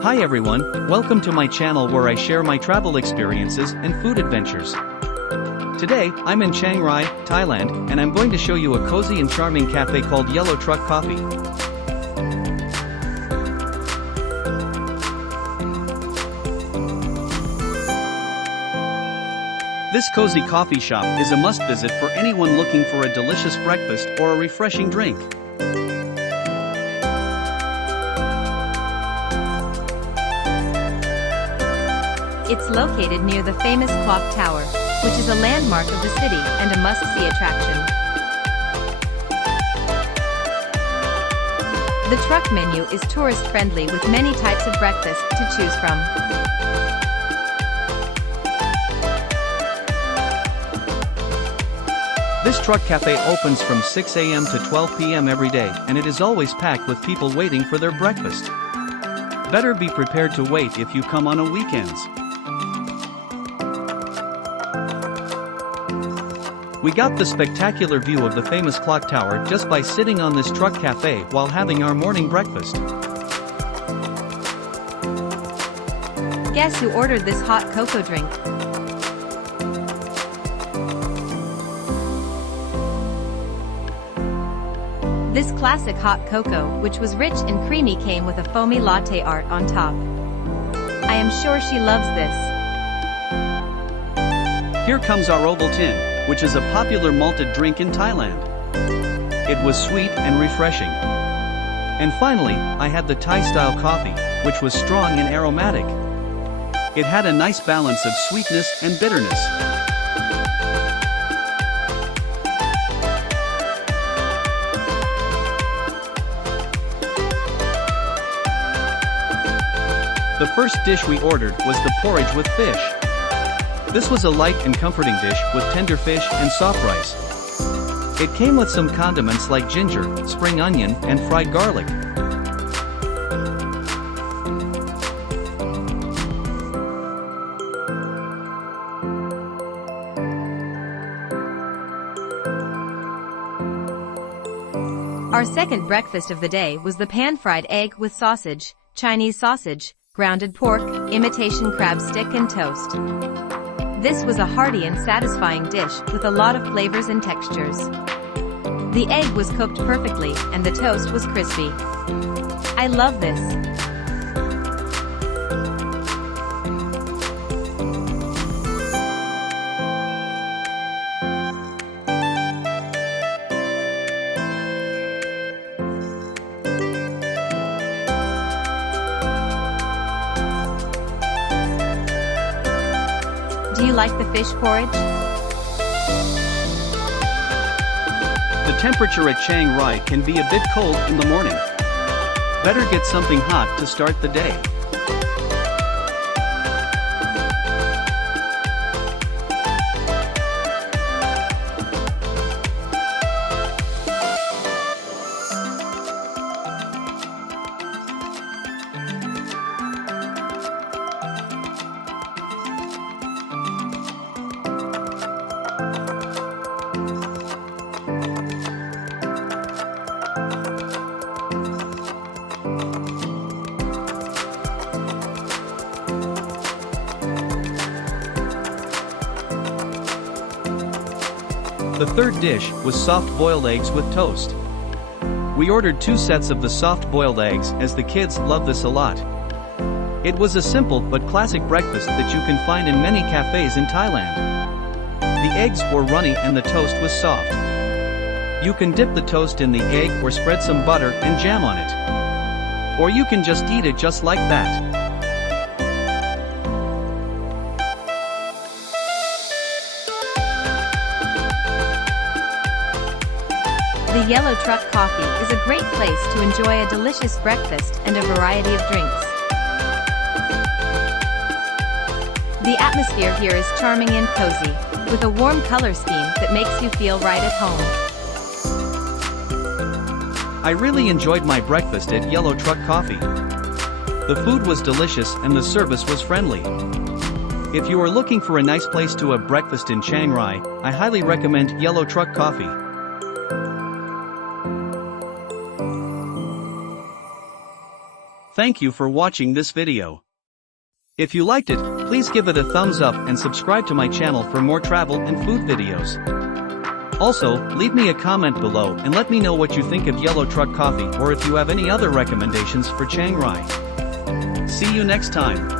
Hi everyone, welcome to my channel where I share my travel experiences and food adventures. Today, I'm in Chiang Rai, Thailand, and I'm going to show you a cozy and charming cafe called Yellow Truck Coffee. This cozy coffee shop is a must-visit for anyone looking for a delicious breakfast or a refreshing drink. It's located near the famous clock tower, which is a landmark of the city and a must-see attraction. The truck menu is tourist-friendly with many types of breakfast to choose from. This truck cafe opens from 6 a.m. to 12 p.m. every day, and it is always packed with people waiting for their breakfast. Better be prepared to wait if you come on a weekends. We got the spectacular view of the famous clock tower just by sitting on this truck cafe while having our morning breakfast. Guess who ordered this hot cocoa drink? This classic hot cocoa, which was rich and creamy, came with a foamy latte art on top. I am sure she loves this. Here comes our Ovaltine, which is a popular malted drink in Thailand. It was sweet and refreshing. And finally, I had the Thai-style coffee, which was strong and aromatic. It had a nice balance of sweetness and bitterness. The first dish we ordered was the porridge with fish. This was a light and comforting dish with tender fish and soft rice. It came with some condiments like ginger, spring onion, and fried garlic. Our second breakfast of the day was the pan-fried egg with sausage, Chinese sausage, grounded pork, imitation crab stick and toast. This was a hearty and satisfying dish with a lot of flavors and textures. The egg was cooked perfectly and the toast was crispy. I love this. Do you like the fish porridge? The temperature at Chiang Rai can be a bit cold in the morning. Better get something hot to start the day. The third dish was soft-boiled eggs with toast. We ordered 2 sets of the soft-boiled eggs as the kids love this a lot. It was a simple but classic breakfast that you can find in many cafes in Thailand. The eggs were runny and the toast was soft. You can dip the toast in the egg or spread some butter and jam on it. Or you can just eat it just like that. The Yellow Truck Coffee is a great place to enjoy a delicious breakfast and a variety of drinks. The atmosphere here is charming and cozy, with a warm color scheme that makes you feel right at home. I really enjoyed my breakfast at Yellow Truck Coffee. The food was delicious and the service was friendly. If you are looking for a nice place to have breakfast in Chiang Rai, I highly recommend Yellow Truck Coffee. Thank you for watching this video. If you liked it, please give it a thumbs up and subscribe to my channel for more travel and food videos. Also, leave me a comment below and let me know what you think of Yellow Truck Coffee or if you have any other recommendations for Chiang Rai. See you next time.